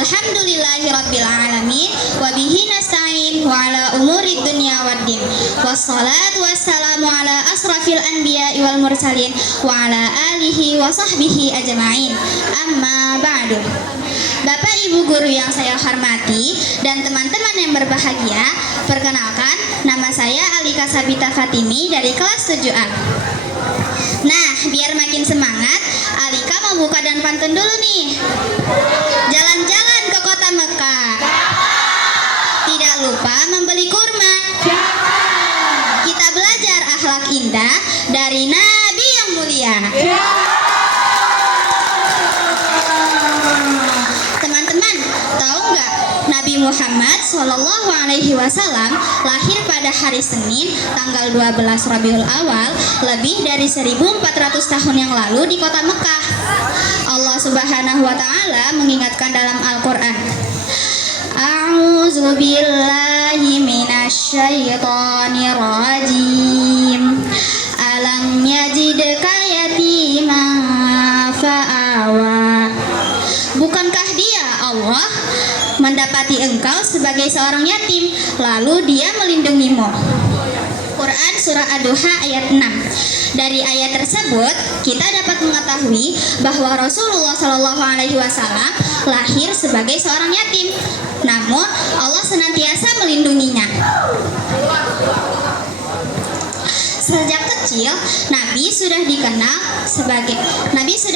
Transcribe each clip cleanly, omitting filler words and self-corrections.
Alhamdulillahirabbil alamin wa bihi nasta'in wa ala umuri dunya waddin. Wassalatu wassalamu ala asrafil anbiya'i wal mursalin wa ala alihi wa sahbihi ajma'in. Amma ba'du. Bapak Ibu guru yang saya hormati dan teman-teman yang berbahagia, perkenalkan, nama saya Alika Sabita Fatimi dari kelas 7A. Nah, biar makin semangat, Alika mau buka dan pantun dulu nih. Jalan-jalan ke kota Mekah, tidak lupa membeli kurma. Kita belajar akhlak indah dari Nabi yang mulia. Teman-teman, tahu nggak Nabi Muhammad SAW lahir pada hari Senin tanggal 12 Rabiul Awal lebih dari 1400 tahun yang lalu di kota Mekah. Allah Subhanahu wa Ta'ala mengingatkan dalam Al-Quran, A'udzu billahi minasyaitonir rajim. Alam yajidka yatiman fa'awa. Bukankah dia Allah mendapati engkau sebagai seorang yatim, lalu dia melindungimu. Quran Surah Ad-Duha ayat 6. Dari ayat tersebut kita dapat mengetahui bahwa Rasulullah SAW lahir sebagai seorang yatim, namun Allah senantiasa melindunginya. Sejak kecil, Nabi sudah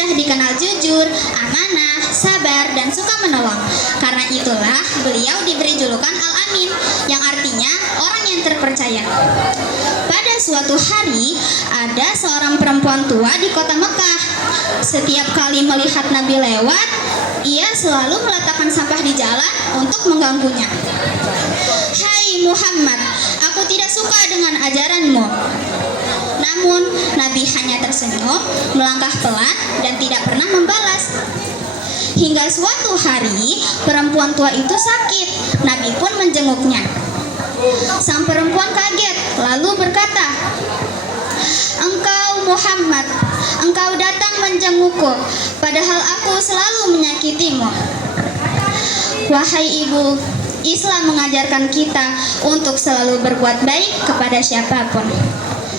dikenal jujur, amanah, sabar, dan suka menolong. Karena itulah beliau diberi julukan Al-Amin, yang artinya orang yang terpercaya. Pada suatu hari, ada seorang perempuan tua di kota Mekah. Setiap kali melihat Nabi lewat, ia selalu meletakkan sampah di jalan untuk mengganggunya. Hai Muhammad, aku tidak suka dengan ajaranmu. Namun, Nabi hanya tersenyum, melangkah pelan, dan tidak pernah membalas. Hingga suatu hari, perempuan tua itu sakit. Nabi pun menjenguknya. Sang perempuan kaget, lalu berkata, "Engkau Muhammad, engkau datang menjengukku, padahal aku selalu menyakitimu." Wahai ibu, Islam mengajarkan kita untuk selalu berbuat baik kepada siapapun.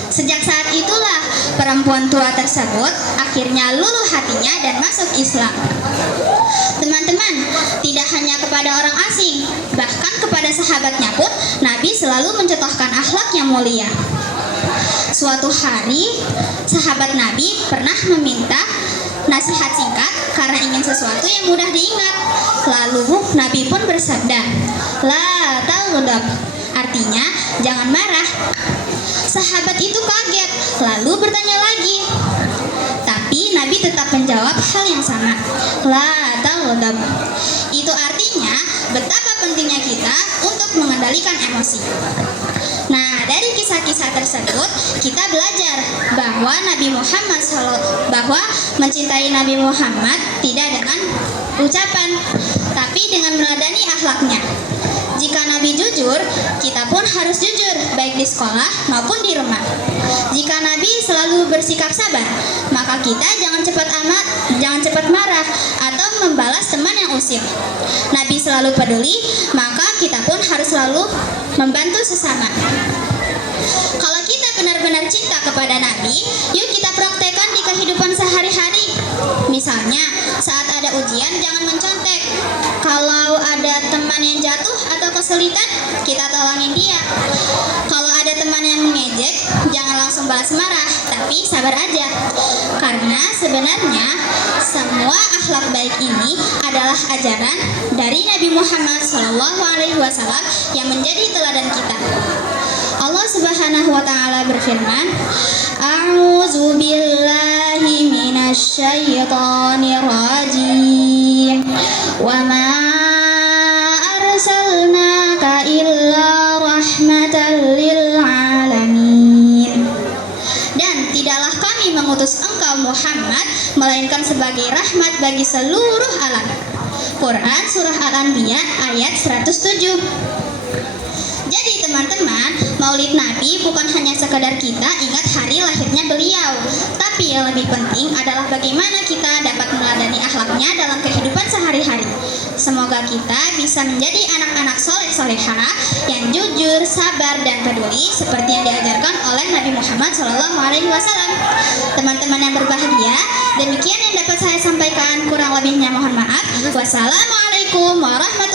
Sejak saat itulah perempuan tua tersebut akhirnya luluh hatinya dan masuk Islam. Teman-teman, tidak hanya kepada orang asing, bahkan kepada sahabatnya pun Nabi selalu mencontohkan akhlak yang mulia. Suatu hari, sahabat Nabi pernah meminta nasihat singkat karena ingin sesuatu yang mudah diingat. Lalu Nabi pun bersabda, "La taghdab," artinya jangan marah. Sahabat itu kaget, lalu bertanya lagi. Tapi Nabi tetap menjawab hal yang sama, "La taghdab." Itu artinya betapa pentingnya kita untuk mengendalikan emosi. Nah, dari kisah-kisah tersebut kita belajar bahwa bahwa mencintai Nabi Muhammad tidak dengan ucapan, tapi dengan meneladani akhlaknya. Jika Nabi jujur, kita pun harus jujur, baik di sekolah maupun di rumah. Jika Nabi selalu bersikap sabar, maka kita jangan cepat marah atau membalas teman yang usir. Nabi selalu peduli, maka kita pun harus selalu membantu sesama. Kalau kita benar-benar cinta kepada Nabi, yuk kita praktekkan di kehidupan sehari-hari. Misalnya, saat ada ujian jangan mencontek. Kalau ada teman yang jatuh atau kesulitan, kita tolongin dia. Kalau ada teman yang mengejek, jangan langsung balas marah, tapi sabar aja. Karena sebenarnya semua akhlak baik ini adalah ajaran dari Nabi Muhammad SAW yang menjadi teladan kita. Allah Subhanahu wa Ta'ala berfirman, "A'udzu billahi minasyaitonir rajim. Wa ma arsalnaka illa rahmatan lil alamin." Dan tidaklah kami mengutus engkau Muhammad melainkan sebagai rahmat bagi seluruh alam. Quran Surah Al-Anbiya ayat 107. Jadi teman-teman, Maulid Nabi bukan hanya sekedar kita ingat hari lahirnya beliau, tapi yang lebih penting adalah bagaimana kita dapat meneladani akhlaknya dalam kehidupan sehari-hari. Semoga kita bisa menjadi anak-anak soleh-solehah yang jujur, sabar, dan peduli seperti yang diajarkan oleh Nabi Muhammad SAW. Teman-teman yang berbahagia, demikian yang dapat saya sampaikan. Kurang lebihnya mohon maaf. Wassalamualaikum warahmatullahi wabarakatuh.